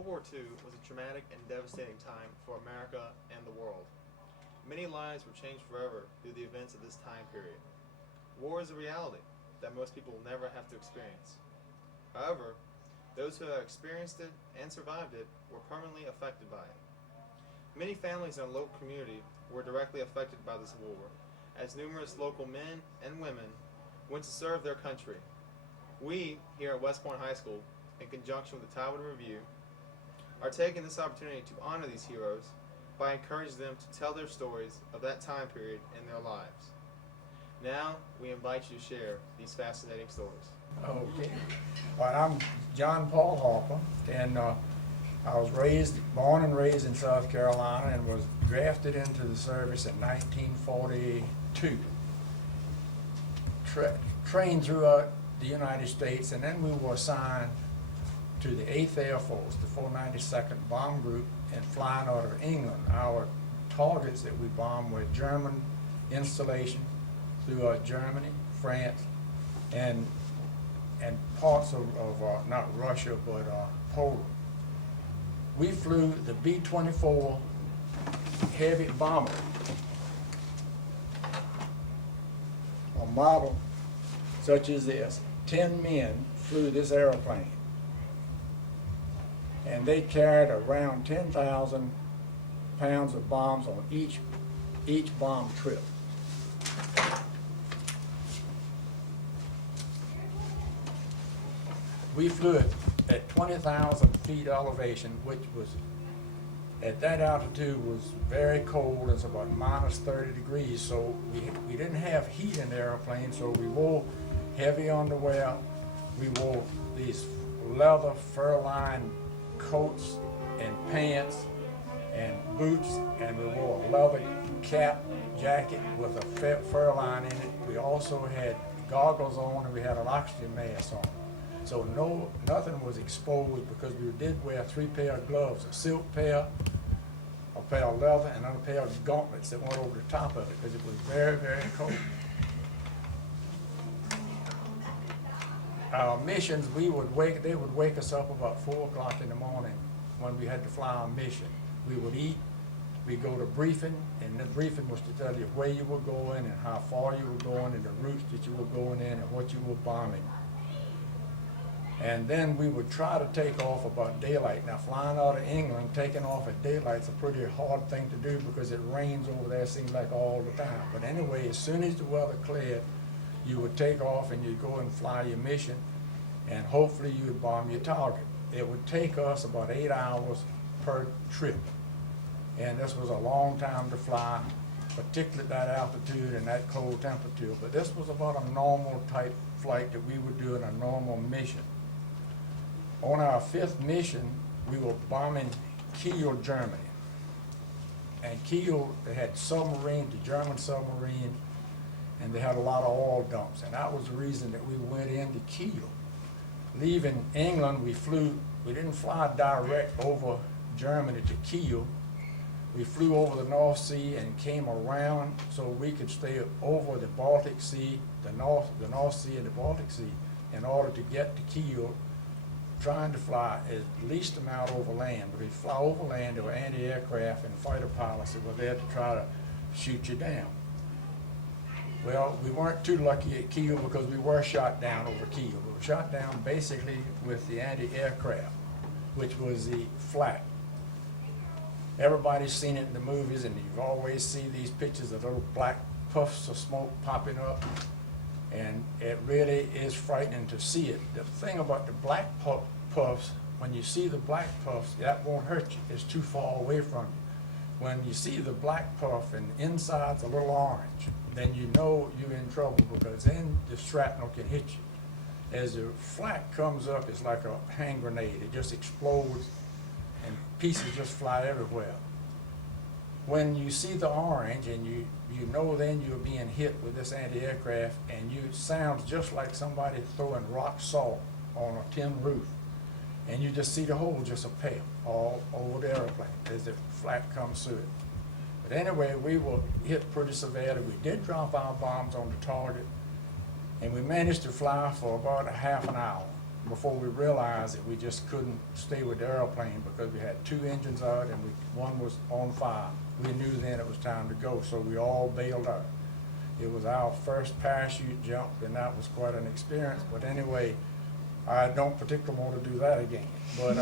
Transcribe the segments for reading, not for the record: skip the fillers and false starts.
World War II was a traumatic and devastating time for America and the world. Many lives were changed forever through the events of this time period. War is a reality that most people will never have to experience. However, those who have experienced it and survived it were permanently affected by it. Many families in our local community were directly affected by this war, as numerous local men and women went to serve their country. We, here at West Point High School, in conjunction with the Taiwan Review, are taking this opportunity to honor these heroes by encouraging them to tell their stories of that time period in their lives. Now, we invite you to share these fascinating stories. Okay. Well, I'm John Paul Harper, and I was born and raised in South Carolina, and was drafted into the service in 1942. Trained throughout the United States, and then we were assigned to the 8th Air Force, the 492nd Bomb Group, and flying out of England. Our targets that we bombed were German installations throughout Germany, France, and parts of not Russia, but Poland. We flew the B-24 heavy bomber, a model such as this. 10 men flew this airplane, and they carried around 10,000 pounds of bombs on each bomb trip. We flew it at 20,000 feet elevation, which was, at that altitude, was very cold. It's about minus 30 degrees, so we didn't have heat in the airplane, so we wore heavy underwear. We wore these leather fur-lined coats and pants and boots, and we wore a leather cap jacket with a fur line in it. We also had goggles on, and we had an oxygen mask on. So nothing was exposed, because we did wear 3 pair of gloves, a silk pair, a pair of leather, and another pair of gauntlets that went over the top of it, because it was very, very cold. Our missions, they would wake us up about 4 o'clock in the morning when we had to fly our mission. We would eat, we'd go to briefing, and the briefing was to tell you where you were going and how far you were going and the routes that you were going in and what you were bombing. And then we would try to take off about daylight. Now, flying out of England, taking off at daylight is a pretty hard thing to do, because it rains over there, seems like all the time. But anyway, as soon as the weather cleared, you would take off and you'd go and fly your mission, and hopefully you would bomb your target. It would take us about 8 hours per trip. And this was a long time to fly, particularly at that altitude and that cold temperature. But this was about a normal type flight that we would do in a normal mission. On our 5th mission, we were bombing Kiel, Germany. And Kiel, they had submarines, the German submarine, and they had a lot of oil dumps. And that was the reason that we went into Kiel. Leaving England, we didn't fly direct over Germany to Kiel. We flew over the North Sea and came around so we could stay over the Baltic Sea, the North Sea and the Baltic Sea, in order to get to Kiel, trying to fly at least amount over land. But if you fly over land, there were anti-aircraft and fighter pilots that were there to try to shoot you down. Well, we weren't too lucky at Kiel, because we were shot down over Kiel. We were shot down basically with the anti-aircraft, which was the flak. Everybody's seen it in the movies, and you always see these pictures of little black puffs of smoke popping up, and it really is frightening to see it. The thing about the black puffs, when you see the black puffs, that won't hurt you. It's too far away from you. When you see the black puff and the inside's a little orange, then you know you're in trouble, because then the shrapnel can hit you. As the flak comes up, it's like a hand grenade. It just explodes, and pieces just fly everywhere. When you see the orange, and you know then you're being hit with this anti-aircraft, and it sounds just like somebody throwing rock salt on a tin roof. And you just see the hole just appear all over the airplane as the flak comes through it. But anyway, we were hit pretty severely. We did drop our bombs on the target, and we managed to fly for about a half an hour. before we realized that we just couldn't stay with the airplane because we had 2 engines out and one was on fire. We knew then it was time to go, so we all bailed out. It was our first parachute jump, and that was quite an experience. But anyway, I don't particularly want to do that again. But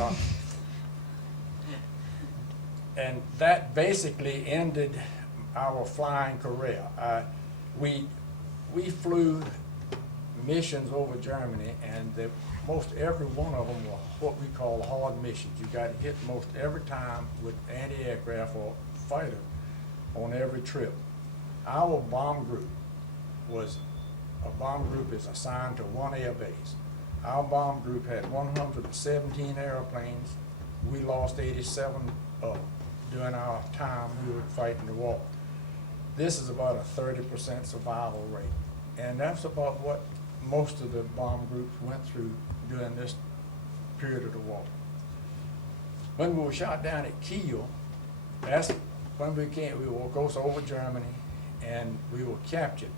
and that basically ended our flying career. We flew missions over Germany, and most every one of them were what we call hard missions. You got hit most every time with anti-aircraft or fighter on every trip. Our bomb group is assigned to one air base. Our bomb group had 117 airplanes. We lost 87 of them during our time we were fighting the war. This is about a 30% survival rate. And that's about what most of the bomb groups went through during this period of the war. When we were shot down at Kiel, that's when we were, of course, over Germany, and we were captured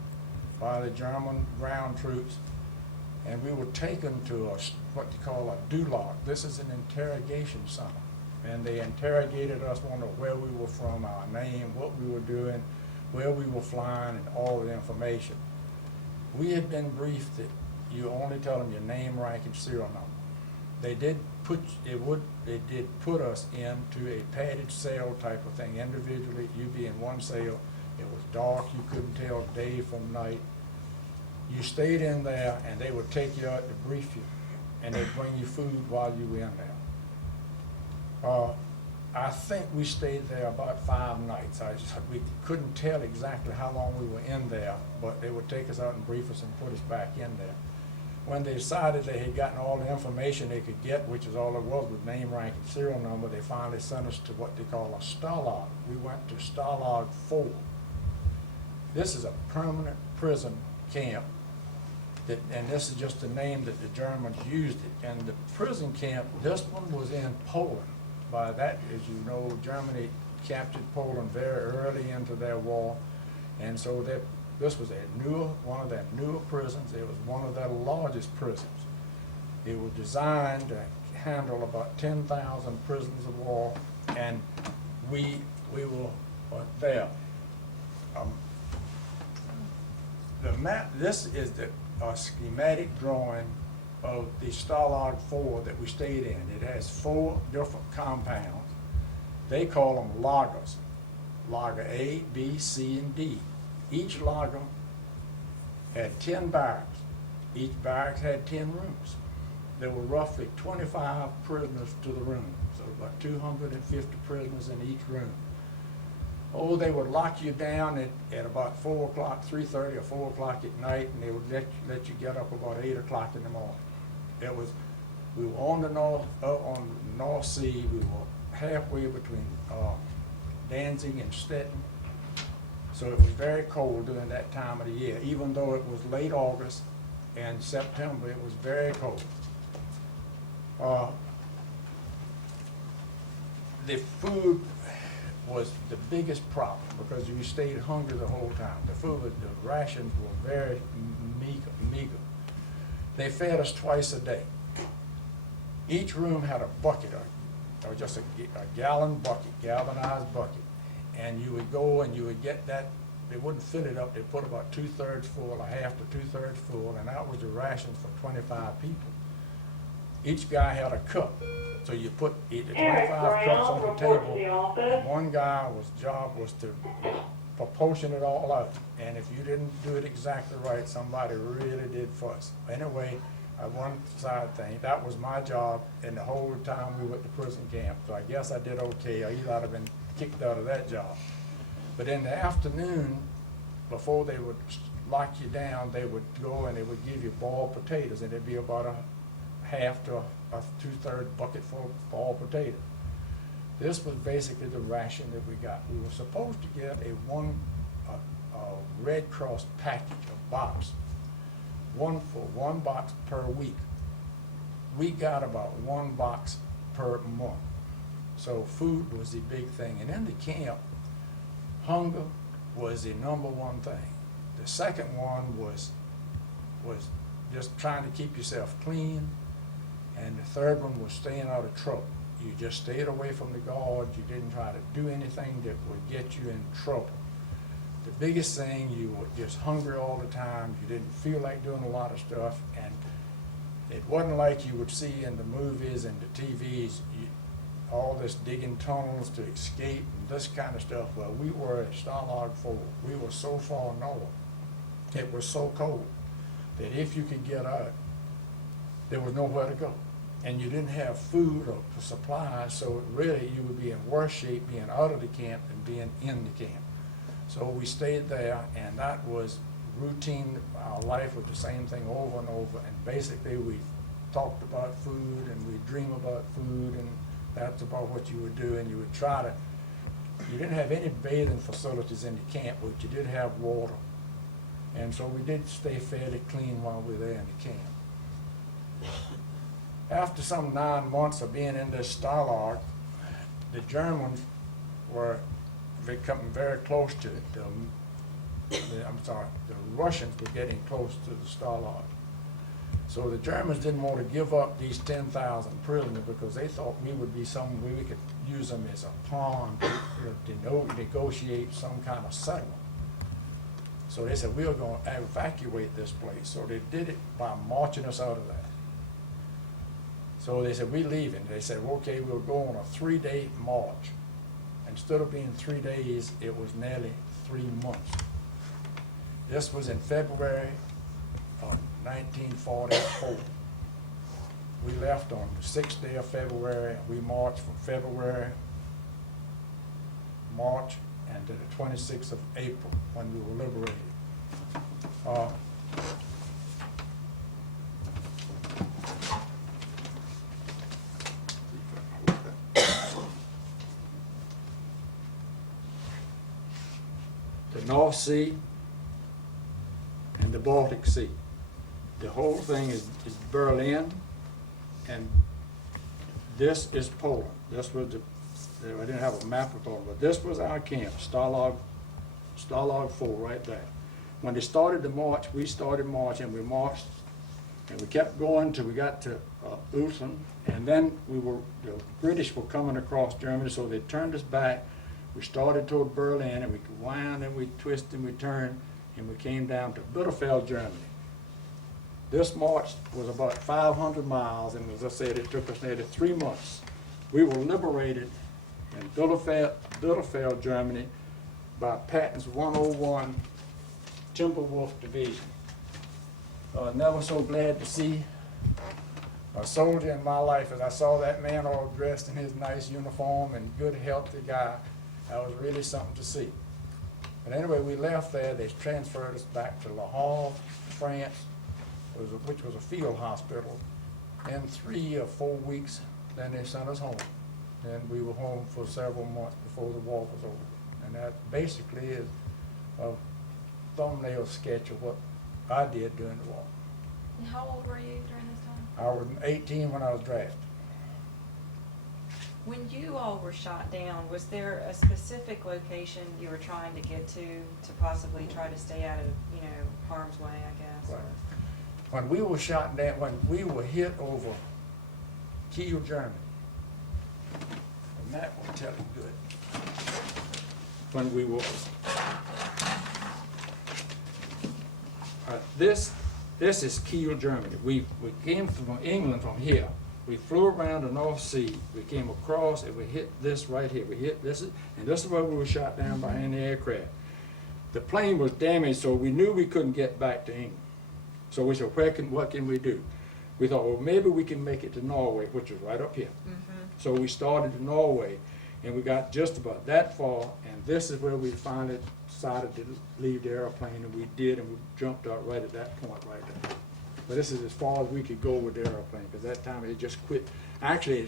by the German ground troops, and we were taken to what they call a Dulag. This is an interrogation center, and they interrogated us, wondered where we were from, our name, what we were doing, where we were flying, and all the information. We had been briefed that you only tell them your name, rank, and serial number. They did put us into a padded cell type of thing. Individually, you'd be in one cell. It was dark, you couldn't tell day from night. You stayed in there, and they would take you out to brief you, and they'd bring you food while you were in there. I think we stayed there about 5 nights. We couldn't tell exactly how long we were in there, but they would take us out and brief us and put us back in there. When they decided they had gotten all the information they could get, which is all it was with name, rank, and serial number, they finally sent us to what they call a Stalag. We went to Stalag 4. This is a permanent prison camp, and this is just the name that the Germans used it. And the prison camp, this one was in Poland. By that, as you know, Germany captured Poland very early into their war, and so this was one of their newer prisons. It was one of their largest prisons. It was designed to handle about 10,000 prisoners of war, and we were there. The map. This is a schematic drawing of the Stalag 4 that we stayed in. It has 4 different compounds. They call them lagers. Lager A, B, C, and D. Each lager had 10 barracks. Each barracks had 10 rooms. There were roughly 25 prisoners to the room, so about 250 prisoners in each room. Oh, they would lock you down at about 4 o'clock, 3:30 or 4 o'clock at night, and they would let you get up about 8 o'clock in the morning. We were on the North Sea. We were halfway between Danzig and Stettin, so it was very cold during that time of the year. Even though it was late August and September, it was very cold. The food was the biggest problem because we stayed hungry the whole time. The rations were very meager. They fed us twice a day. Each room had a bucket, or just a gallon bucket, galvanized bucket. And you would go and you would get that. They wouldn't fill it up. They put about 2/3 full, or half to 2/3 full, and that was the rations for 25 people. Each guy had a cup. So you put the 25 cups on the table. And one guy's job was to proportion it all out. And if you didn't do it exactly right, somebody really did fuss. Anyway, one side thing, that was my job, and the whole time we were at the prison camp. So I guess I did okay. I either have been kicked out of that job. But in the afternoon, before they would lock you down, they would go and they would give you boiled potatoes, and it'd be about a half to a 2/3 bucket full of boiled potatoes. This was basically the ration that we got. We were supposed to get a Red Cross package, a box, one box per week. We got about 1 box per month. So food was the big thing. And in the camp, hunger was the #1 thing. The second one was just trying to keep yourself clean And the third one was staying out of trouble. You just stayed away from the guards. You didn't try to do anything that would get you in trouble. The biggest thing, you were just hungry all the time. You didn't feel like doing a lot of stuff, and it wasn't like you would see in the movies and the TVs, all this digging tunnels to escape and this kind of stuff. Well, we were at Starlog 4. We were so far north. It was so cold that if you could get out, there was nowhere to go. And you didn't have food or supplies, so really you would be in worse shape being out of the camp than being in the camp. So we stayed there, and that was routine. Our life was the same thing over and over, and basically we talked about food and we dream about food, and that's about what you would do. And you would try to, you didn't have any bathing facilities in the camp, but you did have water. And so we did stay fairly clean while we were there in the camp. After some 9 months of being in this Stalag, the Germans were becoming very close to it. The Russians were getting close to the Stalag. So the Germans didn't want to give up these 10,000 prisoners because they thought we would be somewhere we could use them as a pawn to negotiate some kind of settlement. So they said, we are going to evacuate this place. So they did it by marching us out of there. So they said, we're leaving. They said, well, okay, we'll go on a 3-day march. Instead of being 3 days, it was nearly 3 months. This was in February of 1944. We left on the 6th day of February, and we marched from February, March, and to the 26th of April when we were liberated. The North Sea and the Baltic Sea. The whole thing is Berlin, and this is Poland. This was I didn't have a map of Poland, but this was our camp, Stalag 4 right there. When they started the march, we started marching. We marched, and we kept going till we got to Uelzen, and then the British were coming across Germany, so they turned us back. We started toward Berlin, and we wound and we twisted and we turned, and we came down to Bielefeld, Germany. This march was about 500 miles, and as I said, it took us nearly 3 months. We were liberated in Bielefeld, Germany, by Patton's 101 Timberwolf Division. Never so glad to see a soldier in my life as I saw that man all dressed in his nice uniform and good, healthy guy. That was really something to see. But anyway, we left there. They transferred us back to Le Havre, France, which was a field hospital. In 3 or 4 weeks, then they sent us home. And we were home for several months before the war was over. And that basically is a thumbnail sketch of what I did during the war. And how old were you during this time? I was 18 when I was drafted. When you all were shot down, was there a specific location you were trying to get to possibly try to stay out of, harm's way, I guess? Right. When we were shot down, when we were hit over Kiel, Germany, and that will tell you good. When we were, this is Kiel, Germany. We came from England from here. We flew around the North Sea. We came across and we hit this right here. We hit this, and this is where we were shot down by an aircraft. The plane was damaged, so we knew we couldn't get back to England. So we said, what can we do? We thought, well, maybe we can make it to Norway, which was right up here. Mm-hmm. So we started in Norway, and we got just about that far, and this is where we finally decided to leave the airplane, and we did, and we jumped out right at that point right there. But this is as far as we could go with the airplane, because that time it just quit. Actually, it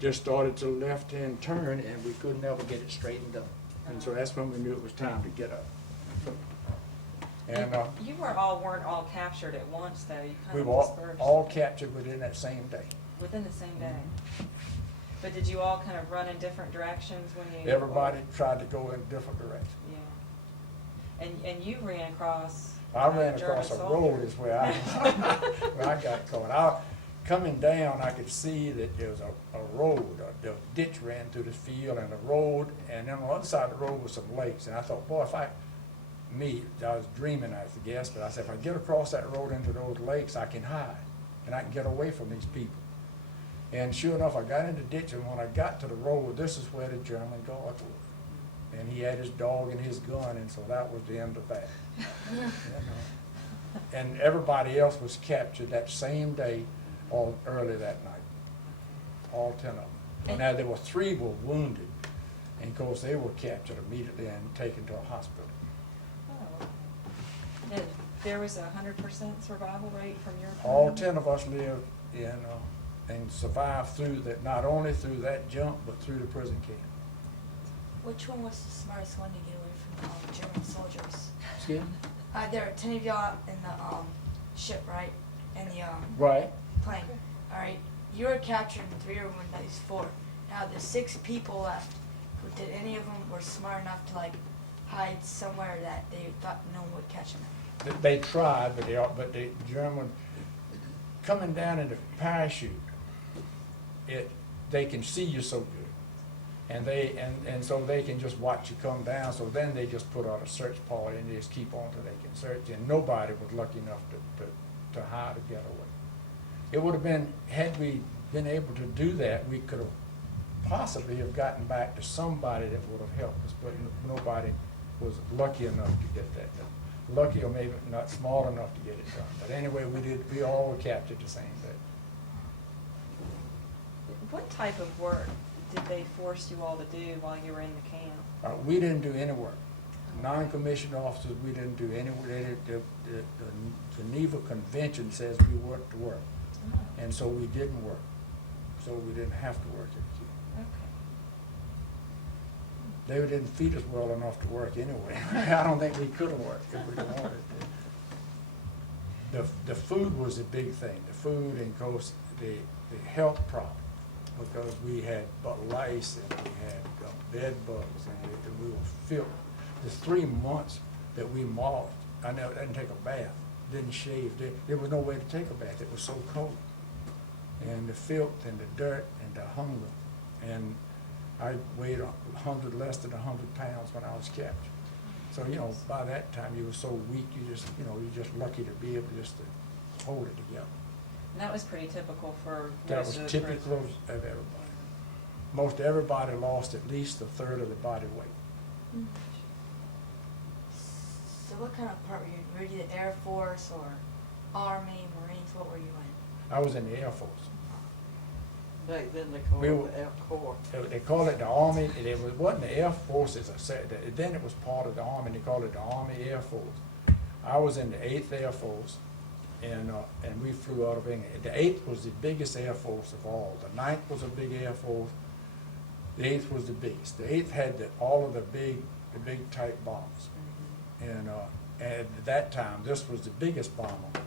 just started to left-hand turn, and we could never get it straightened up. And so that's when we knew it was time to get up. And you weren't all captured at once, though. You kind we of were dispersed. all captured within that same day. Within the same day. But did you all kind of run in different directions when you? Everybody tried to go in different directions. Yeah. And you ran across. I ran German across a soldier. road is where I got caught. coming down, I could see that there was a road, the ditch ran through the field and a road, and then on the other side of the road was some lakes. And I thought, boy, I was dreaming, I guess, but I said, if I get across that road into those lakes, I can hide, and I can get away from these people. And sure enough, I got in the ditch, and when I got to the road, this is where the German guards were. And he had his dog and his gun, and so that was the end of that. You know. And everybody else was captured that same day or early that night, all 10 of them. Now, there were 3 were wounded, and of course, they were captured immediately and taken to a hospital. Oh. Now, there was 100% survival rate from your point All of view? 10 of us lived in, and survived through that, not only through that jump, but through the prison camp. Which one was the smartest one to get away from the German soldiers? Excuse me? There are 10 of y'all in the ship, right? In the Right. plane. All right. You were captured and 3 of them were these 4. Now the 6 people left. Did any of them were smart enough to like hide somewhere that they thought no one would catch them? They tried, but the German coming down in the parachute, they can see you so good, and so they can just watch you come down. So then they just put out a search party and they just keep on till they can search. And nobody was lucky enough to hide or get away. It would have been, had we been able to do that, we could have possibly have gotten back to somebody that would have helped us, but nobody was lucky enough to get that done. Lucky, or maybe not small enough to get it done. But anyway, we all were captured the same day. What type of work did they force you all to do while you were in the camp? We didn't do any work. Non-commissioned officers, we didn't do any work. The Geneva Convention says we weren't to work. Oh. And so we didn't work. So we didn't have to work at the camp. Okay. They didn't feed us well enough to work anyway. I don't think we could have worked if we wanted to. The food was a big thing. The food, and of course, the health problem, because we had lice and we had bed bugs, and we were filled. The 3 months that we marched, I didn't take a bath, didn't shave. There was no way to take a bath. It was so cold. And the filth and the dirt and the hunger. And I weighed 100, less than 100 pounds when I was captured. So, by that time you were so weak, you're just lucky to be able just to hold it together. And that was pretty typical for That most was of the typical prisoners. of everybody. Most everybody lost at least 1/3 of the body weight. So what kind of part were you in? Were you the Air Force or Army, Marines? What were you in? I was in the Air Force. Back then they called We it were- the Air Corps. They called it the Army. Wasn't the Air Force, as I said. Then it was part of the Army. They called it the Army Air Force. I was in the 8th Air Force, and we flew out of England. The 8th was the biggest Air Force of all. The 9th was a big Air Force. The 8th was the biggest. The 8th had all of the big type bombs. And at that time, this was the biggest bomber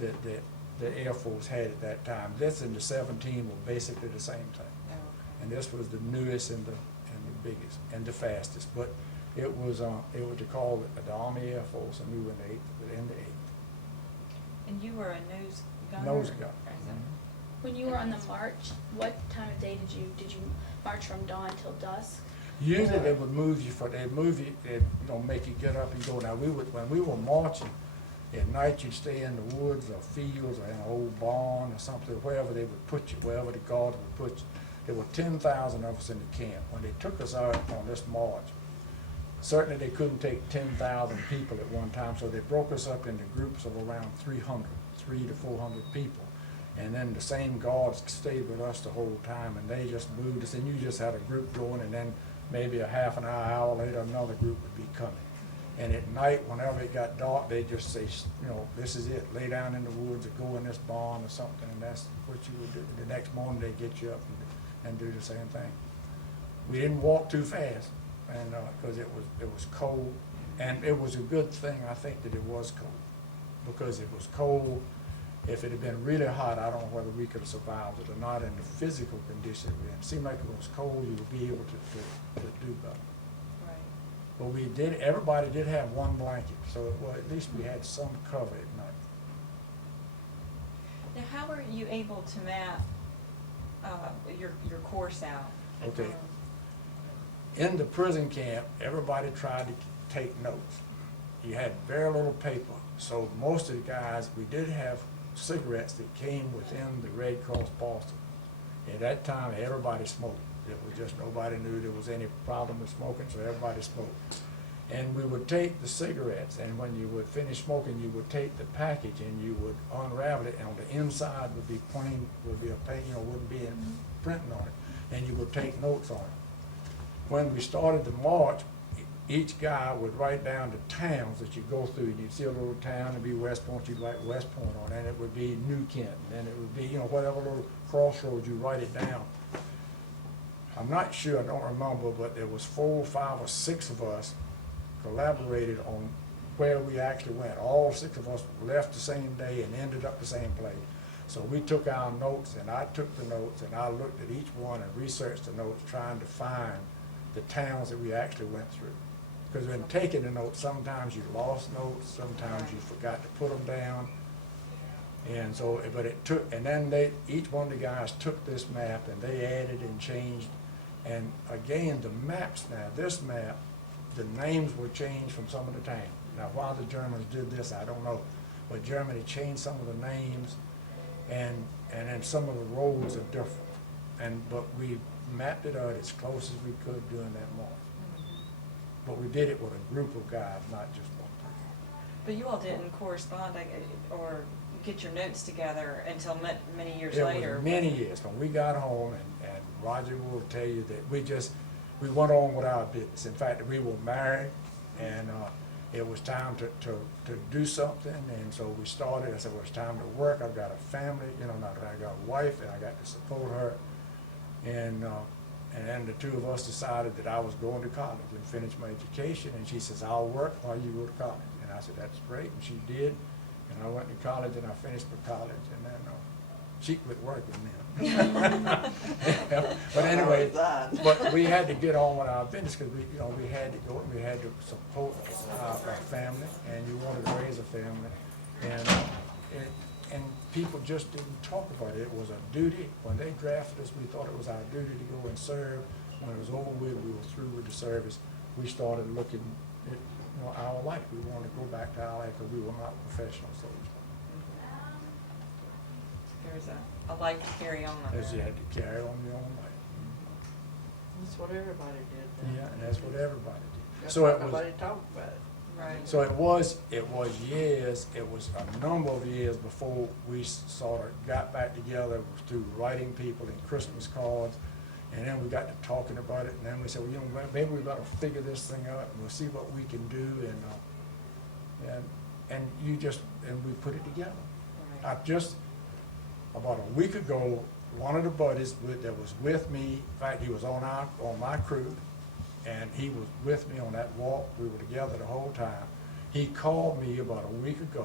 that the Air Force had at that time. This and the 17 were basically the same thing. Oh, okay. And this was the newest and the biggest and the fastest. But it was they called it the Army Air Force, and we were in the 8th. And you were a nose gunner? Nose gun. Or is that- When you were on the march, what time of day did you march from dawn till dusk? Usually they would move you they'd make you get up and go. Now when we were marching, at night you'd stay in the woods or fields or in an old barn or something, wherever they would put you, wherever the guards would put you. There were 10,000 of us in the camp. When they took us out on this march, certainly they couldn't take 10,000 people at one time, so they broke us up into groups of around 300 to 400 people. And then the same guards stayed with us the whole time, and they just moved us, and you just had a group going, and then maybe a half an hour later, another group would be coming. And at night, whenever it got dark, they'd just say, this is it, lay down in the woods or go in this barn or something, and that's what you would do. The next morning, they'd get you up and do the same thing. We didn't walk too fast, and because it was cold, and it was a good thing, I think, that it was cold, because it was cold. If it had been really hot, I don't know whether we could have survived it or not in the physical condition we're in. It seemed like it was cold, you would be able to do better. Right. But everybody did have one blanket, so at least we had some cover at night. Now, how were you able to map your course out? Okay. In the prison camp, everybody tried to take notes. You had very little paper, so most of the guys, we did have cigarettes that came within the Red Cross parcel. At that time, everybody smoked. It was just nobody knew there was any problem with smoking, so everybody smoked. And we would take the cigarettes, and when you would finish smoking, you would take the package and you would unravel it, and on the inside would be plain, would be a paint, wouldn't be a printing on it, and you would take notes on it. When we started the march, each guy would write down the towns that you go through. You'd see a little town, it'd be West Point, you'd write West Point on it, and it would be New Kent, and it would be, whatever little crossroads, you write it down. I'm not sure, I don't remember, but there was 4, 5, or 6 of us collaborated on where we actually went. All 6 of us left the same day and ended up the same place. So we took our notes, and I took the notes, and I looked at each one and researched the notes, trying to find the towns that we actually went through. Because when taking the notes, sometimes you lost notes, sometimes you forgot to put them down. And so, but it took, and then each one of the guys took this map and they added and changed. And again, the maps now, this map, the names were changed from some of the towns. Now, why the Germans did this, I don't know. But Germany changed some of the names, and then some of the roads are different. But we mapped it out as close as we could during that march. But we did it with a group of guys, not just one person. But you all didn't correspond or get your notes together until many years It later. was many years. When we got home, and Roger will tell you that we went on with our business. In fact, we were married, and it was time to do something, and so we started. I said, well, it's time to work. I've got a family, I got a wife, and I got to support her. And then the 2 of us decided that I was going to college and finish my education, and she says, I'll work while you go to college. And I said, that's great, and she did. And I went to college, and I finished my college, and then she quit working then. But anyway, but we had to get on with our business, because we had to go, and we had to support our family, and you wanted to raise a family. And people just didn't talk about it. It was a duty. When they drafted us, we thought it was our duty to go and serve. When it was over with, we were through with the service. We started looking at our life. We wanted to go back to our life, because we were not professional soldiers. There's a life to carry on. As you had to carry on your own life. That's what everybody did then. Yeah, and that's what everybody did. That's So why it was. nobody talked about it. Right. So it was years, it was a number of years before we sort of got back together. It was through writing people and Christmas cards, and then we got to talking about it, and then we said, well, maybe we better figure this thing out, and we'll see what we can do, and we put it together. Right. About a week ago, one of the buddies that was with me, in fact, he was on my crew, and he was with me on that walk. We were together the whole time. He called me about a week ago,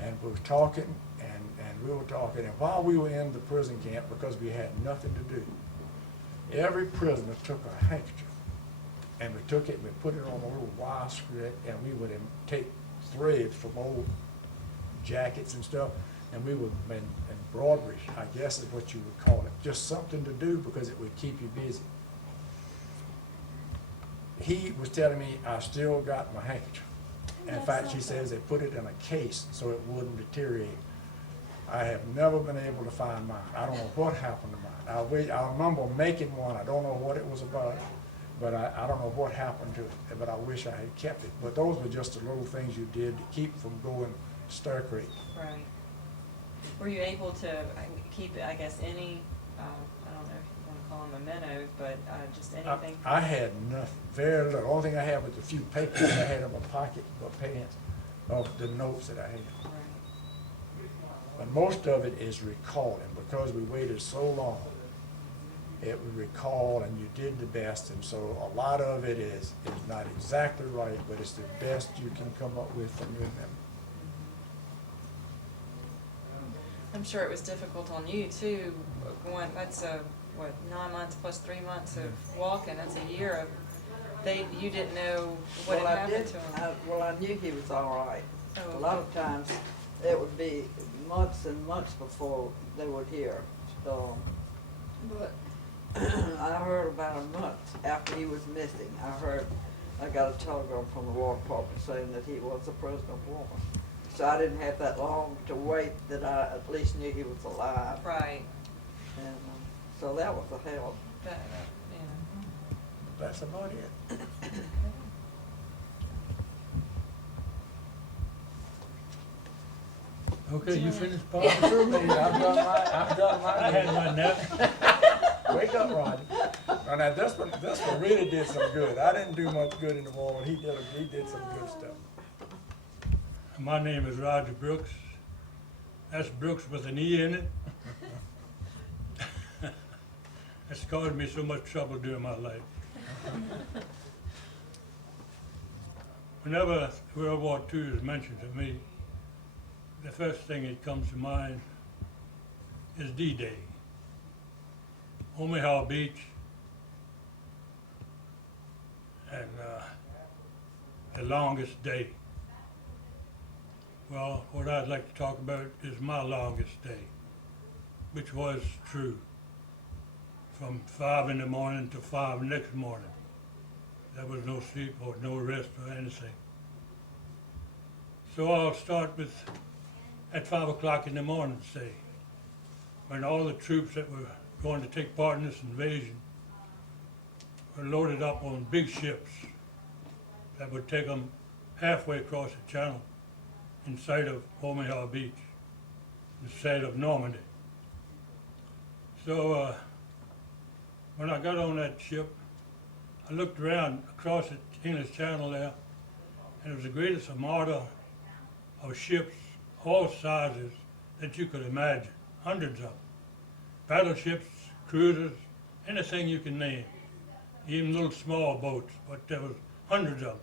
and we were talking, and while we were in the prison camp, because we had nothing to do, every prisoner took a handkerchief, and we took it and we put it on a little wire script, and we would take threads from old jackets and stuff, and we would embroidery, I guess is what you would call it, just something to do because it would keep you busy. He was telling me I still got my handkerchief. In fact, she says they put it in a case so it wouldn't deteriorate. I have never been able to find mine. I don't know what happened to mine. I remember making one. I don't know what it was about, but I don't know what happened to it. But I wish I had kept it. But those were just the little things you did to keep from going stir crazy. Right. Were you able to keep, I guess, any, I don't know if you want to call them mementos, but just anything? I had nothing, very little. The only thing I had was a few papers I had in my pocket, my pants, of the notes that I had. Right. But most of it is recalling, because we waited so long. It was recall, and you did the best, and so a lot of it is not exactly right, but it's the best you can come up with from your memory. I'm sure it was difficult on you too. That's 9 months plus 3 months of walking. That's a year of. You didn't know what had happened to him. I knew he was all right. Oh, A lot of times it would be months and months before they were here. So, but I heard about a month after he was missing. I got a telegram from the War Department saying that he was a prisoner of war. So I didn't have that long to wait, that I at least knew he was alive. Right. And so that was a help. Yeah. That's about it. Okay, you finished part through me. I've done mine. I had my nap. Wake up, Rodney. Oh, now this one really did some good. I didn't do much good in the war, but he did some good stuff. My name is Roger Brookes. That's Brooks with an E in it. That's caused me so much trouble during my life. Whenever World War II is mentioned to me, the first thing that comes to mind is D-Day. Omaha Beach, and the longest day. Well, what I'd like to talk about is my longest day, which was true, from 5 in the morning to 5 next morning. There was no sleep or no rest or anything. So I'll start with at 5 o'clock in the morning, say, when all the troops that were going to take part in this invasion were loaded up on big ships that would take them halfway across the channel in sight of Omaha Beach, in sight of Normandy. So when I got on that ship, I looked around across the English Channel there, and it was the greatest armada of ships, all sizes that you could imagine, hundreds of them. Battleships, cruisers, anything you can name, even little small boats, but there was hundreds of them,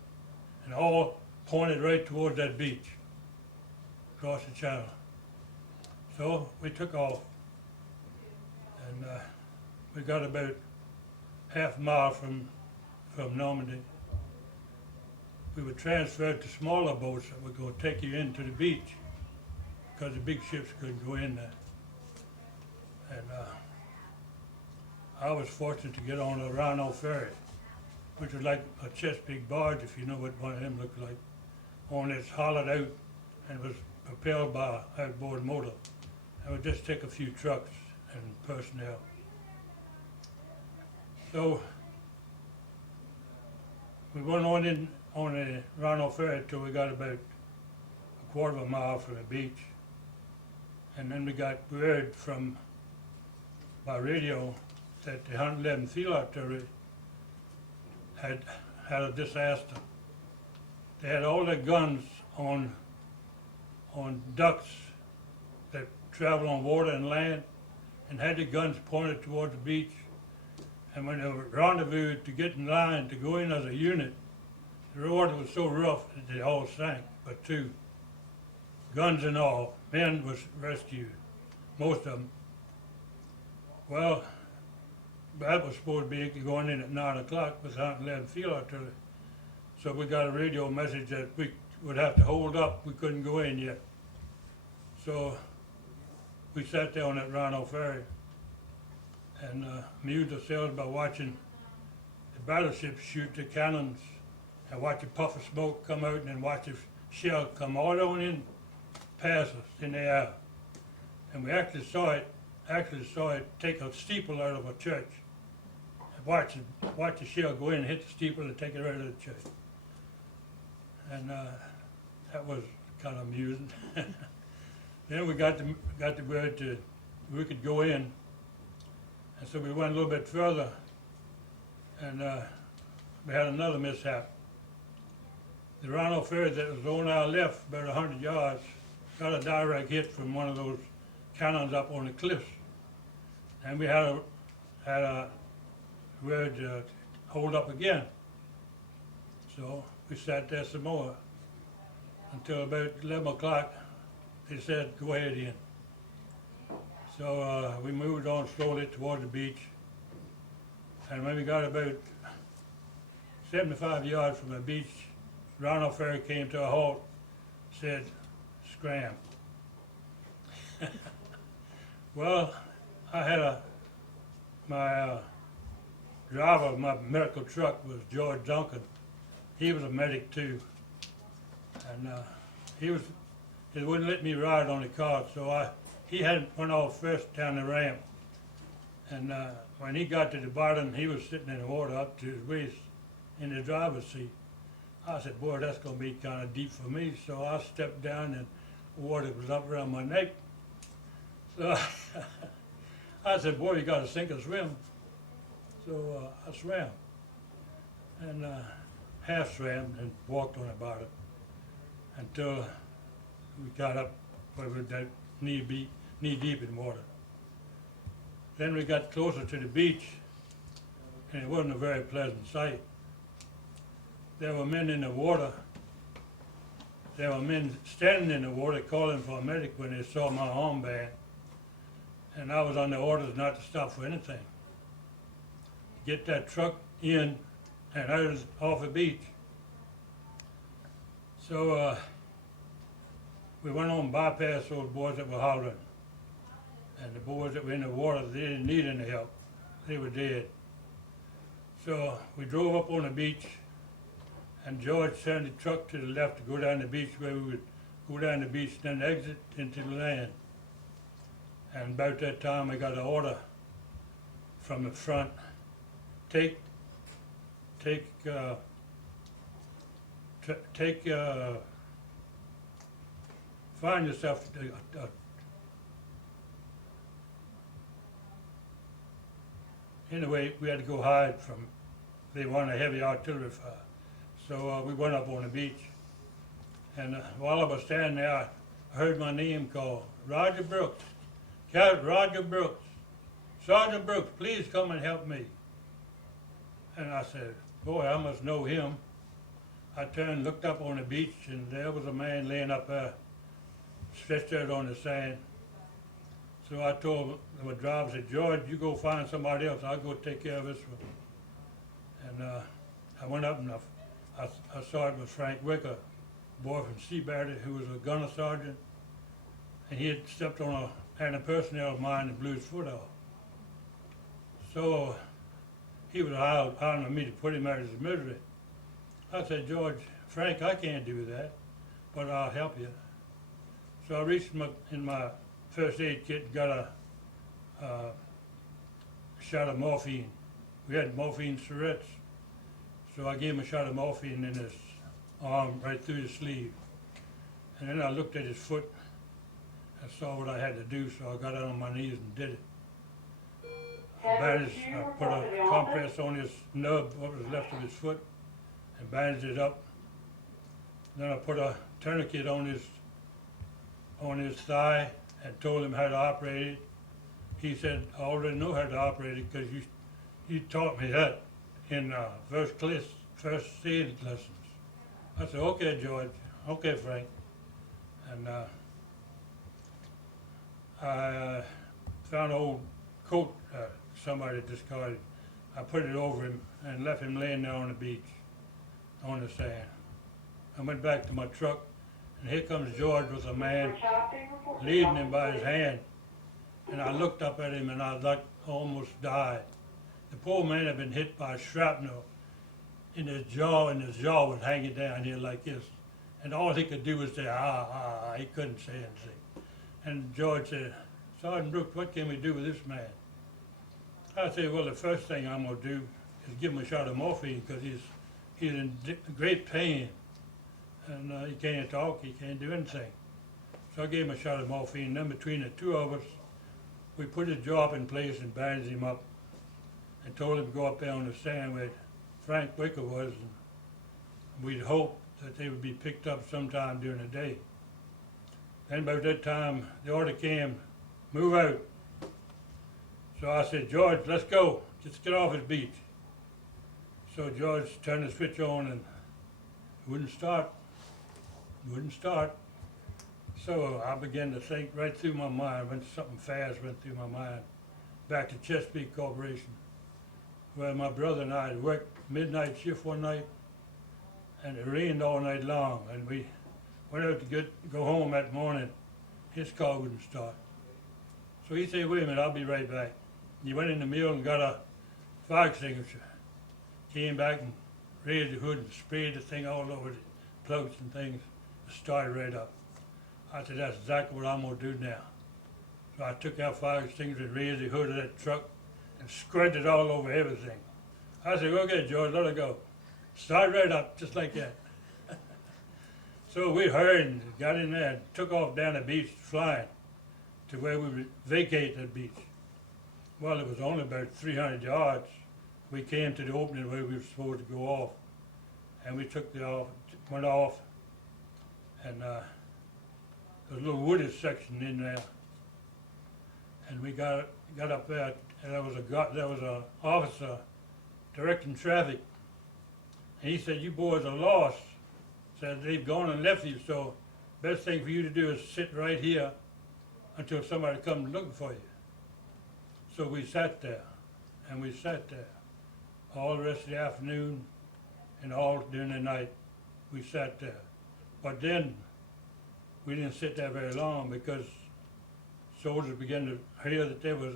and all pointed right towards that beach, across the channel. So we took off, and we got about half a mile from Normandy. We were transferred to smaller boats that were going to take you into the beach, because the big ships couldn't go in there. And I was fortunate to get on a Rhino ferry, which was like a Chesapeake barge, if you know what one of them looked like. Only it's hollowed out and was propelled by an outboard motor. And would just take a few trucks and personnel. So we went on the Rhino ferry till we got about a quarter of a mile from the beach. And then we got word by radio that the 111th Field Artillery had a disaster. They had all their guns on ducks that travel on water and land, and had the guns pointed towards the beach. And when they were rendezvoused to get in line to go in as a unit, the water was so rough that they all sank, but two. Guns and all, men was rescued, most of them. Well, that was supposed to be going in at 9 o'clock with 111 Field Artillery. So we got a radio message that we would have to hold up, we couldn't go in yet. So we sat there on that Rhino ferry and amused ourselves by watching the battleships shoot the cannons and watch a puff of smoke come out and then watch a shell come all on in past us in the air. And we actually saw it take a steeple out of a church. And watch the shell go in and hit the steeple and take it right out of the church. And that was kind of amusing. Then we got the word we could go in. And so we went a little bit further, and we had another mishap. The Rhino ferry that was on our left, about 100 yards, got a direct hit from one of those cannons up on the cliffs. And we had a word to hold up again. So we sat there some more until about 11 o'clock. They said, go ahead in. So we moved on slowly toward the beach. And when we got about 75 yards from the beach, Rhino ferry came to a halt, said, scram. Well, I had my driver of my medical truck was George Duncan. He was a medic too. And he wouldn't let me ride on the car, so he had went off first down the ramp. And when he got to the bottom, he was sitting in the water up to his waist in the driver's seat. I said, boy, that's going to be kind of deep for me. So I stepped down and the water was up around my neck. So I said, boy, you got to sink or swim. So I swam and half swam and walked on the bottom until we got up where we were knee deep in water. Then we got closer to the beach, and it wasn't a very pleasant sight. There were men in the water. There were men standing in the water calling for a medic when they saw my armband, and I was under orders not to stop for anything. Get that truck in and out off the beach. So we went on bypass those boys that were hollering. And the boys that were in the water, they didn't need any help. They were dead. So we drove up on the beach, and George turned the truck to the left to go down the beach where we would go down the beach, then exit into the land. And about that time, I got an order from the front, find yourself anyway, we had to go hide from, they wanted a heavy artillery fire. So we went up on the beach. And while I was standing there, I heard my name called, Roger Brookes, Roger Brookes, Sergeant Brookes, please come and help me. And I said, boy, I must know him. I turned, looked up on the beach, and there was a man laying up there, stretched out on the sand. So I told my driver, I said, George, you go find somebody else. I'll go take care of this one. And I went up and I saw it was Frank Wicker, a boy from Seabury who was a gunner sergeant. And he had stepped on a personnel of mine and blew his foot off. So he was hollering at me to put him out of his misery. I said, George, Frank, I can't do that, but I'll help you. So I reached in my first aid kit and got a shot of morphine. We had morphine syringes. So I gave him a shot of morphine in his arm, right through the sleeve. And then I looked at his foot. I saw what I had to do, so I got out on my knees and did it. I put a compress on his nub, what was left of his foot, and bandaged it up. Then I put a tourniquet on his thigh and told him how to operate it. He said, I already know how to operate it because you taught me that in first aid lessons. I said, okay, George, okay, Frank. And I found an old coat somebody discarded. I put it over him and left him laying there on the beach, on the sand. I went back to my truck, and here comes George with a man leading him by his hand. And I looked up at him and I almost died. The poor man had been hit by shrapnel in his jaw, and his jaw was hanging down here like this. And all he could do was say, he couldn't say anything. And George said, Sergeant Brookes, what can we do with this man? I said, well, the first thing I'm going to do is give him a shot of morphine because he's in great pain. And he can't talk, he can't do anything. So I gave him a shot of morphine, and then between the two of us, we put his jaw up in place and bandaged him up and told him to go up there on the sand where Frank Wicker was, and we'd hope that they would be picked up sometime during the day. Then by that time, the order came, move out. So I said, George, let's go, just get off this beach. So George turned the switch on and it wouldn't start. So I began to think right through my mind, something fast went through my mind, back to Chesapeake Corporation, where my brother and I had worked midnight shift one night, and it rained all night long, and we went out to go home that morning. His car wouldn't start. So he said, wait a minute, I'll be right back. He went in the mill and got a fire extinguisher. Came back and raised the hood and sprayed the thing all over the plugs and things. It started right up. I said, that's exactly what I'm gonna do now. So I took that fire extinguisher and raised the hood of that truck and squirted it all over everything. I said, okay, George, let it go. Started right up, just like that. So we hurried and got in there and took off down the beach flying to where we would vacate the beach. Well, it was only about 300 yards. We came to the opening where we were supposed to go off. And we went off, and there was a little wooded section in there. And we got up there, and there was a officer directing traffic. And he said, you boys are lost. Said, they've gone and left you, so best thing for you to do is sit right here until somebody comes looking for you. So we sat there, and we sat there all the rest of the afternoon and all during the night. We sat there. But then we didn't sit there very long because soldiers began to hear that there was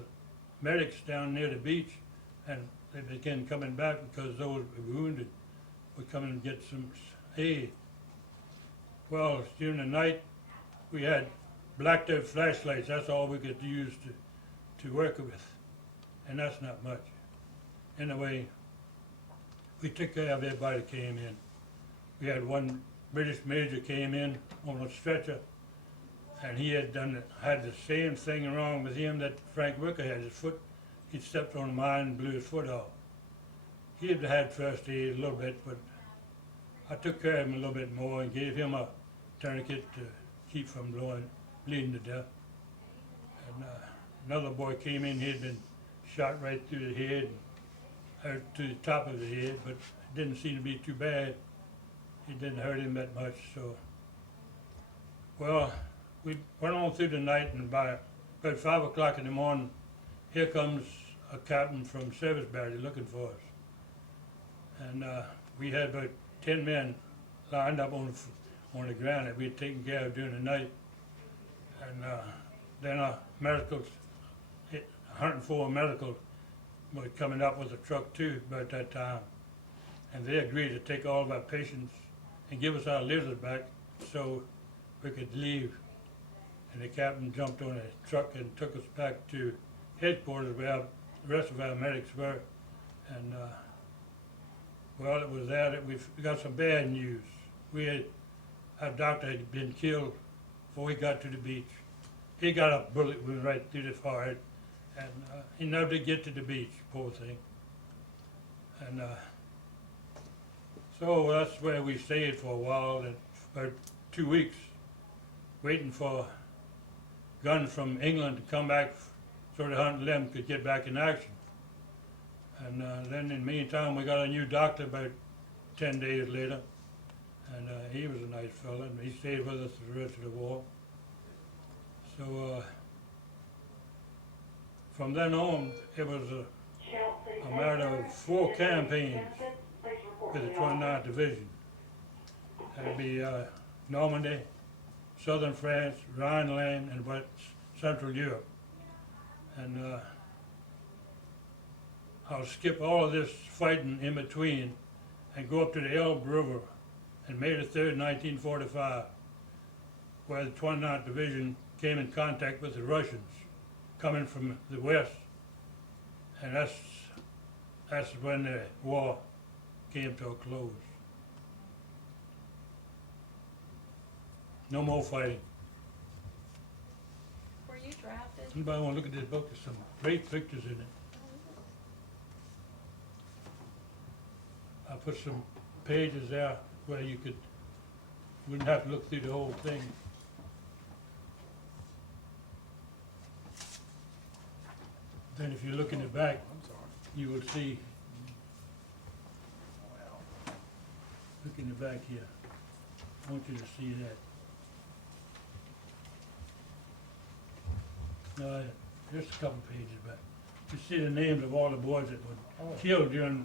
medics down near the beach, and they began coming back because those wounded would come and get some aid. Well, during the night, we had blacked out flashlights. That's all we could use to work with, and that's not much. Anyway, we took care of everybody that came in. We had one British major came in on a stretcher, and he had the same thing wrong with him that Frank Wicker had. His foot, he stepped on a mine and blew his foot off. He had had first aid a little bit, but I took care of him a little bit more and gave him a tourniquet to keep from bleeding to death. And another boy came in, he had been shot right through the head, or to the top of the head, but it didn't seem to be too bad. It didn't hurt him that much, so. Well, we went on through the night, and by about 5 o'clock in the morning, here comes a captain from Service Barracks looking for us. And we had about 10 men lined up on the ground that we had taken care of during the night. And then our medicals, 104 medicals, were coming up with a truck too about that time. And they agreed to take all of our patients and give us our litters back so we could leave. And the captain jumped on a truck and took us back to headquarters where the rest of our medics were. And well, it was there that we got some bad news. Our doctor had been killed before he got to the beach. He got a bullet went right through the forehead, and he never did get to the beach, poor thing. And so that's where we stayed for a while, and about 2 weeks, waiting for guns from England to come back so that 111 could get back in action. And then in the meantime, we got a new doctor about 10 days later, and he was a nice fella, and he stayed with us the rest of the war. So from then on, it was a matter of 4 campaigns with the 29th Division. That'd be Normandy, southern France, Rhineland, and Central Europe. And I'll skip all of this fighting in between and go up to the Elbe River on May the 3rd, 1945, where the 29th Division came in contact with the Russians coming from the west. And that's when the war came to a close. No more fighting. Were you drafted? Anybody want to look at this book? There's some great pictures in it. I put some pages there where you wouldn't have to look through the whole thing. Then if you look in the back, you will see, look in the back here. I want you to see that. No, just a couple pages back. You see the names of all the boys that were killed during.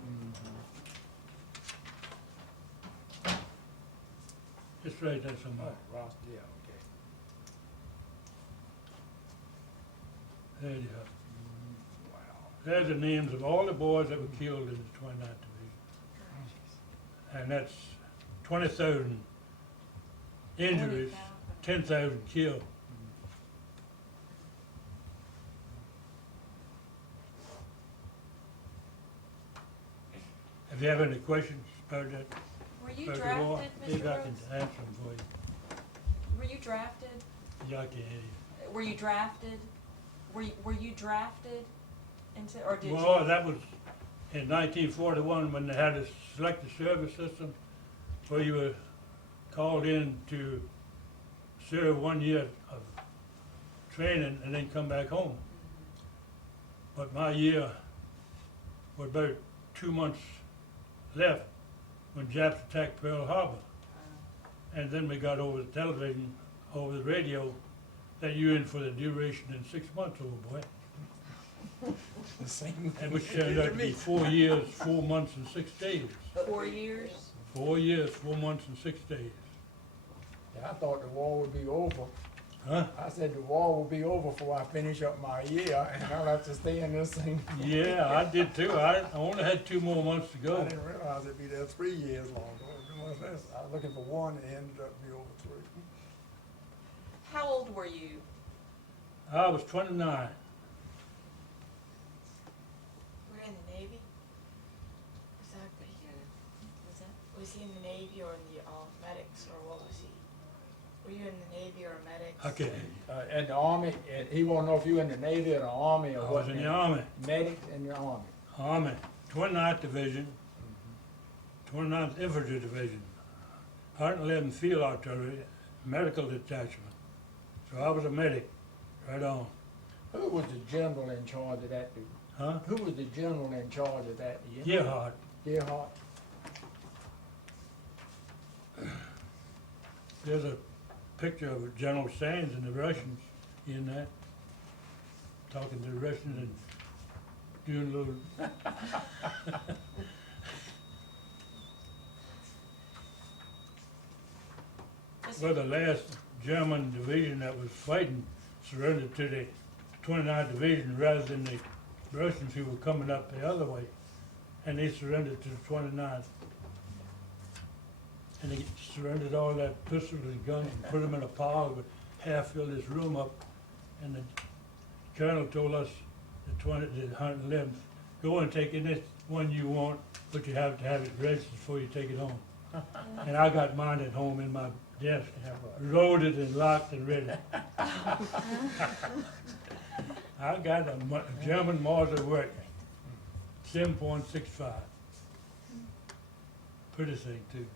Just right there somewhere. Oh, Ross, yeah, There you are. There's the names of all the boys that were killed in the 29th Division. And that's 20,000 injuries, 10,000 killed. If you have any questions about that, Were you about the war, drafted, see if Mr. I can Brooks? answer them for you. Were you drafted? Yeah, I can hear you. Were you drafted? Were you drafted into, or did Well, you? that was in 1941 when they had a selective service system where you were called in to serve 1 year of training and then come back home. But my year was about 2 months left when Japs attacked Pearl Harbor. And then we got over the television, over the radio, that you're in for the duration in 6 months, old boy. The same And thing which they turned did out to to be me. 4 years, 4 months and 6 days. 4 years? 4 years, 4 months and 6 days. Yeah, I thought the war would be over. Huh? I said the war will be over before I finish up my year, and I'll have to stay in this thing. Yeah, I did too. I only had 2 more months to I go. didn't realize it'd be there 3 years longer. I was looking for one, and it ended up being over 3. How old were you? I was 29. Were you in the Navy? Exactly. Was that? Was he in the Navy or in the medics, or what was he? Were you in the Navy or medics? Okay, In the Army, and he won't know if you in the Navy or the Army or I what. was in the Army. Medics in the Army. Army, 29th Division, 29th Infantry Division, 111th Field Artillery, Medical Detachment. So I was a medic, right on. Who was the general in charge of that dude? Huh? Who was the general in charge of that? Do you know? Gerhardt. Gerhardt. There's a picture of General Sands and the Russians in that, talking to the Russians and doing a little. Well, the last German division that was fighting surrendered to the 29th Division rather than the Russians who were coming up the other way. And they surrendered to the 29th. And they surrendered all that pistols and guns and put them in a pile, but half filled this room up. And the colonel told us, the 111th, go and take any one you want, but you have to have it registered before you take it home. And I got mine at home in my desk, loaded and locked and ready. I got a German Mauser working, 7.65. Pretty thing too.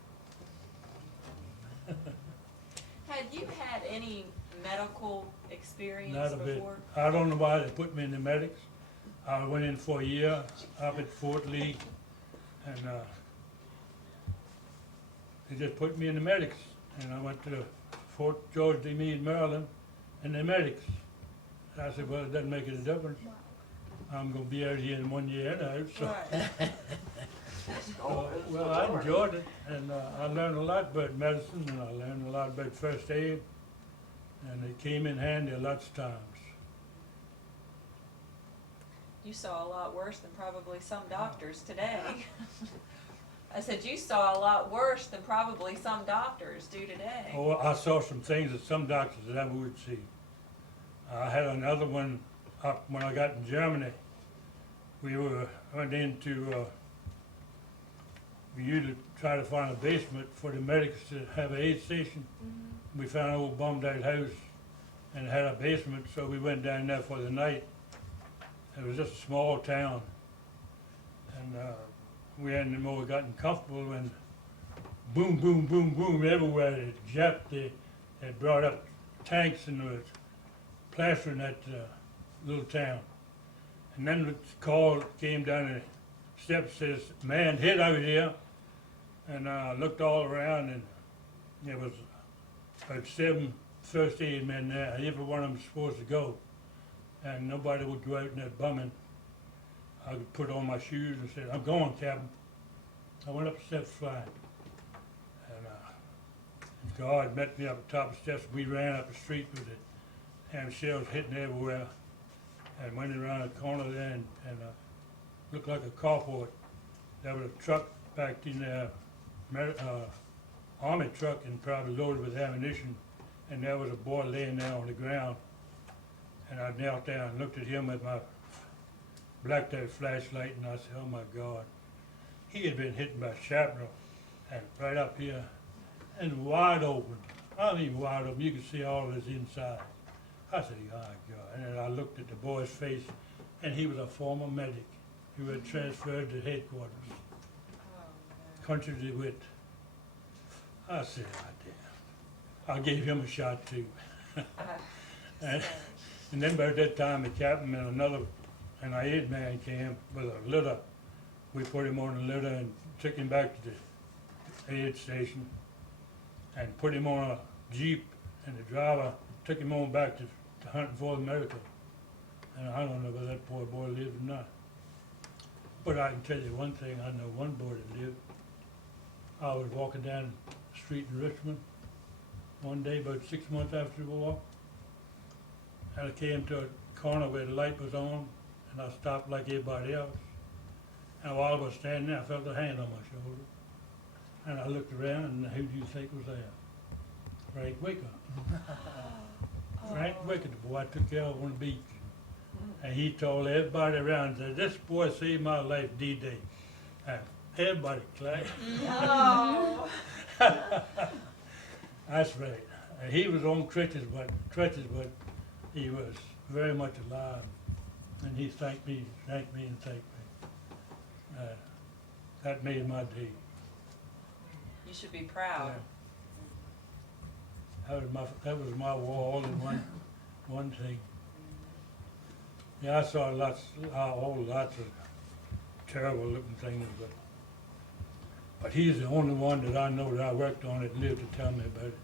Had you had any medical experience Not a bit. before? I don't know why they put me in the medics. I went in for a year up at Fort Lee, and they just put me in the medics. And I went to Fort George D. Meade, Maryland, and the medics. I said, well, it doesn't make any difference. I'm gonna be out here in 1 year now, so. Right. Well, I enjoyed it, and I learned a lot about medicine, and I learned a lot about first aid, and it came in handy lots of times. You saw a lot worse than probably some doctors today. I said you saw a lot worse than probably some doctors do today. Oh, I saw some things that some doctors never would see. I had another one up when I got in Germany. We went into, we usually try to find a basement for the medics to have an aid station. Mm-hmm. We found an old bombed out house and it had a basement, so we went down there for the night. It was just a small town. And we hadn't more gotten comfortable when boom, boom, boom, boom everywhere. They had brought up tanks and was plastering that little town. And then the call came down the steps, says, man hit out here. And I looked all around and there was about 7 first aid men there. Every one of them was supposed to go. And nobody would go out in that bumming. I could put on my shoes and said, I'm going, Captain. I went up the steps flying. And God met me up at the top of the steps. We ran up the street with it, and shells hitting everywhere. and went around a corner there and looked like a carport. There was a truck packed in there, army truck, and probably loaded with ammunition, and there was a boy laying there on the ground. And I knelt down and looked at him with my blacked out flashlight, and I said, oh my God. He had been hit by shrapnel, and right up here, and wide open. I mean wide open, you could see all of his inside. I said, oh God. And then I looked at the boy's face, and he was a former medic who had transferred to headquarters, country to wit. I said, oh damn. I gave him a shot too. And then by that time, the captain and an 8-man came with a litter. We put him on the litter and took him back to the aid station and put him on a Jeep, and the driver took him on back to hunting for America. And I don't know whether that poor boy lived or not. But I can tell you one thing, I know one boy that lived. I was walking down the street in Richmond one day about 6 months after the war. And I came to a corner where the light was on, and I stopped like everybody else. And while I was standing there, I felt a hand on my shoulder. And I looked around, and who do you think was there? Frank Wicker. Frank Wicker, the boy I took care of on the beach. And he told everybody around, said, this boy saved my life D-Day. And everybody clapped. No. That's right. And he was on crutches, but he was very much alive. And he thanked me and thanked me. That made my day. You should be proud. Yeah. That was my war all in one thing. Yeah, I saw lots of terrible looking things, but he's the only one that I know that I worked on that lived to tell me about it.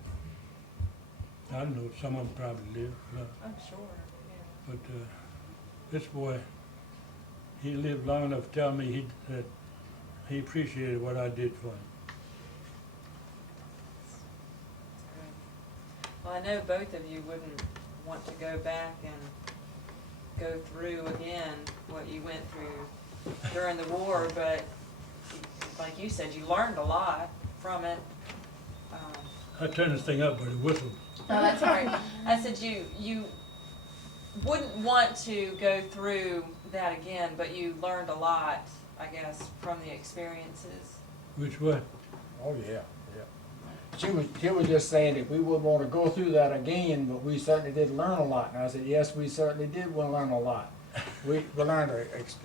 I know some of them probably lived, I'm sure. Yeah. but this boy, he lived long enough to tell me that he appreciated what I did for him. Well, I know both of you wouldn't want to go back and go through again what you went through during the war, but like you said, you learned a lot from it. I turned this thing up by the whistle. No, that's all right. I said you wouldn't want to go through that again, but you learned a lot, I guess, from the experiences. Which way? Oh, yeah. She was just saying that we wouldn't want to go through that again, but we certainly did learn a lot. And I said, yes, we certainly did want to learn a lot. We learned,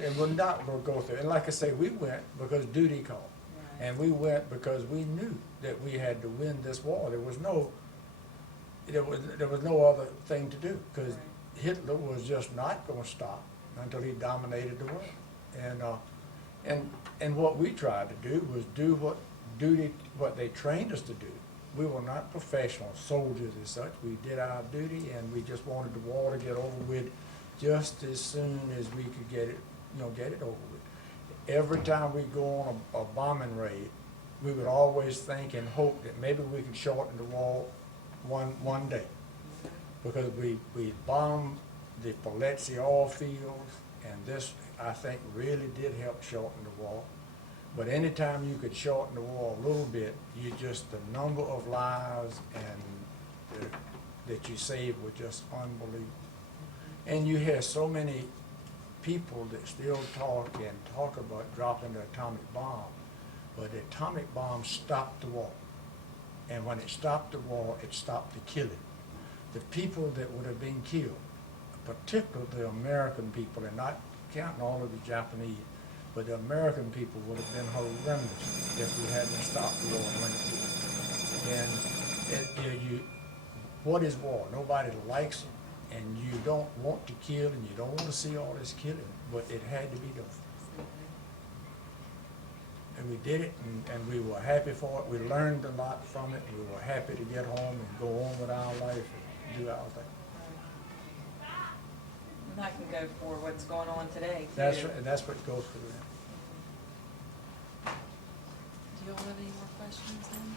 and we're not going to go through. And like I say, we went because duty called. Right. And we went because we knew that we had to win this war. There was no other thing to do, because Right. Hitler was just not going to stop until he dominated the world. And what we tried to do was do what they trained us to do. We were not professional soldiers as such. We did our duty, and we just wanted the war to get over with just as soon as we could get it over with. Every time we go on a bombing raid, we would always think and hope that maybe we could shorten the war one day. Because we bombed the Paletti oil fields, and this, I think, really did help shorten the war. But anytime you could shorten the war a little bit, the number of lives that you saved were just unbelievable. And you had so many people that still talk about dropping the atomic bomb, but the atomic bomb stopped the war. And when it stopped the war, it stopped the killing. The people that would have been killed, particularly the American people, and not counting all of the Japanese, but the American people would have been horrendous if we hadn't stopped the war when it did. What is war? Nobody likes it, and you don't want to kill, and you don't want to see all this killing, but it had to be done. And we did it, and we were happy for it. We learned a lot from it. We were happy to get home and go on with our life and do our thing. And that can go for what's going on today, too. That's right, and that's what goes through that. Do you all have any more questions then?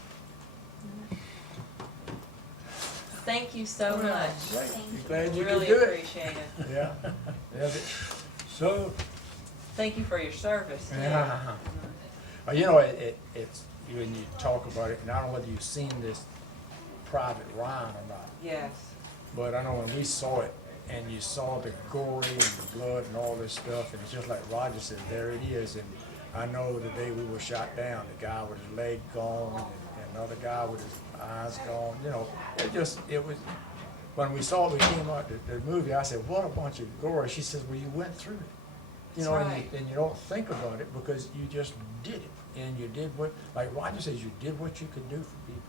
Thank you so much. Great. Thank you. Glad you could Really do it. appreciate it. Yeah. Yeah, So, Thank you for your service, too. yeah. You know, it's, when you talk about it, and I don't know whether you've seen this Private Ryan or not, Yes. but I know when we saw it, and you saw the gory and the blood and all this stuff, and it's just like Roger said, there it is. And I know the day we were shot down, the guy with his leg gone, and another guy with his eyes gone, you know, it was, when we saw it, we came out, the movie, I said, what a bunch of gore. She says, well, you went through it. You know, That's right. and you don't think about it because you just did it. And you did what, like Roger says, you did what you could do for people.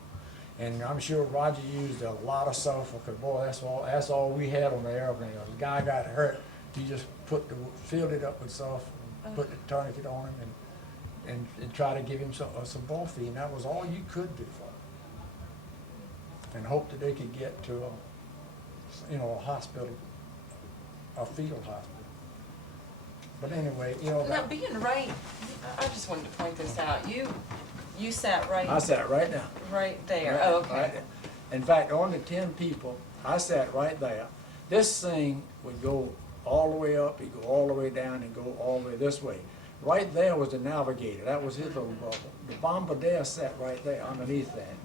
And I'm sure Roger used a lot of sulfur, because boy, that's all we had on the airplane. The guy got hurt, you just filled it up with sulfur, and put the tourniquet on him, and try to give him some morphine. And that was all you could do for him. And hope that they could get to a hospital, a field hospital. But anyway, Now, being right, I just wanted to point this out. You sat right. I sat right down. Right there. Right, Oh, okay. right. In fact, on the 10 people, I sat right there. This thing would go all the way up, it'd go all the way down, and go all the way this way. Right there was the navigator. That was his little bubble. The bombardier sat right there underneath that.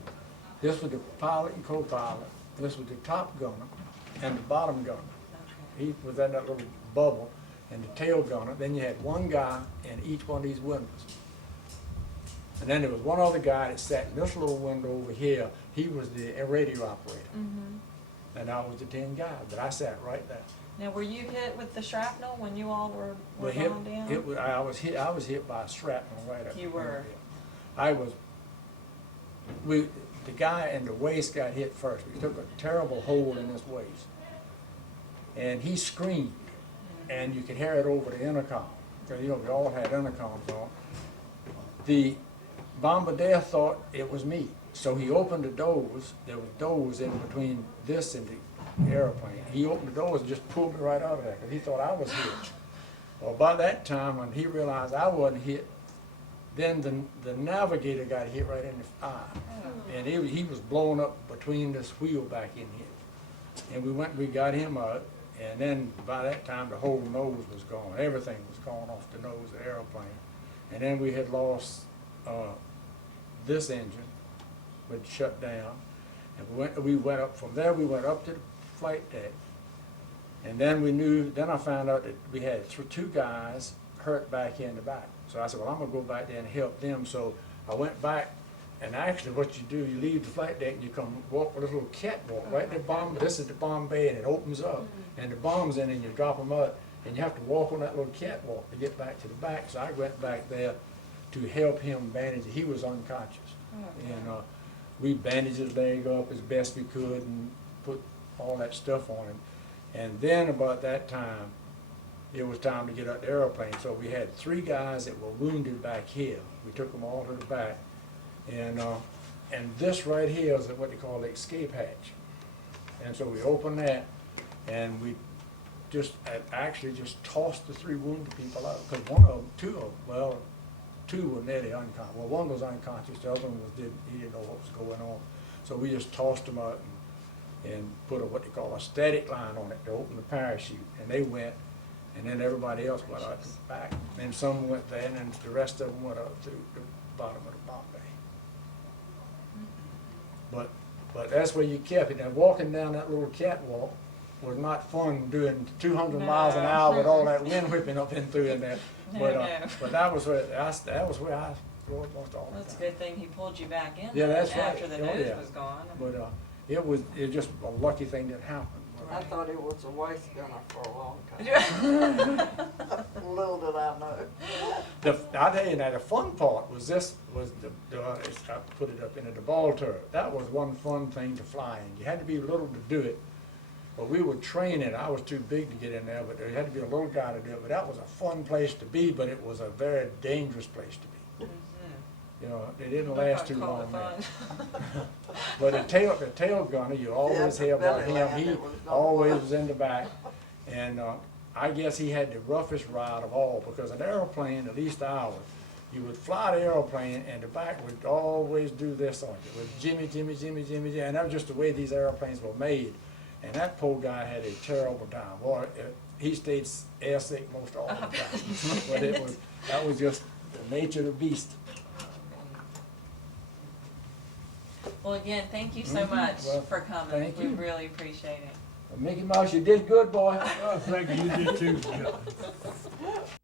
This was the pilot and co-pilot. This was the top gunner and the bottom gunner. Okay. He was in that little bubble, and the tail gunner. Then you had one guy in each one of these windows. And then there was one other guy that sat in this little window over here. He was the radio operator. Mm-hmm. And I was the 10 guys, but I sat right there. Now, were you hit with the shrapnel when you all were But going down? I was hit by a shrapnel right up. You were. The guy in the waist got hit first. We took a terrible hole in his waist. And he screamed, and you could hear it over the intercom. Because, we all had intercoms on. The bombardier thought it was me. So he opened the doors. There was doors in between this and the airplane. He opened the doors and just pulled me right out of there because he thought I was hit. Well, by that time, when he realized I wasn't hit, then the navigator got hit right in the eye. And he was blown up between this wheel back in here. And we got him out, and then by that time the whole nose was gone. Everything was gone off the nose of the airplane. And then we had lost this engine, which shut down. And we went up from there, we went up to the flight deck. And then I found out that we had two guys hurt back in the back. So I said, well, I'm gonna go back there and help them. So I went back, and actually what you do, you leave the flight deck and you come walk with a little catwalk right there. This is the bomb bay, and it opens up, and the bomb's in, and you drop them out, and you have to walk on that little catwalk to get back to the back. So I went back there to help him bandage. He was unconscious, and we bandaged his leg up as best we could and put all that stuff on him. And then about that time, it was time to get out the airplane. So we had 3 guys that were wounded back here. We took them all to the back. And this right here is what they call the escape hatch. And so we opened that, and we actually just tossed the 3 wounded people out. Because two were nearly unconscious. Well, one was unconscious, the other one he didn't know what was going on. So we just tossed them out and put what they call a static line on it to open the parachute. And they went, and then everybody else went out the back. And some went there, and then the rest of them went out through the bottom of the bomb bay. But that's where you kept it. And walking down that little catwalk was not fun doing 200 miles an hour with all that wind whipping up and through in there. But that was where I rode most all the time. That's a good thing he pulled you back in. Yeah, that's right. After the Oh, nose yeah. was gone. But it was just a lucky thing that happened. I thought it was a waist gunner for a long time. Little did I know. I'll tell you now, the fun part was I put it up in the ball turret. That was one fun thing to fly in. You had to be little to do it. But we were training. I was too big to get in there, but there had to be a little guy to do it. But that was a fun place to be, but it was a very dangerous place to be. It didn't last too long there. But the tail gunner, you always hear about him. He always was in the back. And I guess he had the roughest ride of all, because an airplane, at least ours, you would fly the airplane and the back would always do this on you. With Jimmy, Jimmy, Jimmy, Jimmy, Jimmy. And that was just the way these airplanes were made. And that poor guy had a terrible time. Boy, he stayed air sick most all the time. But that was just the nature of the beast. Well, again, thank you so Mhm. much Well, for coming. thank We you. really appreciate it. Mickey Mouse, you did good, boy. Oh, thank you, you did too.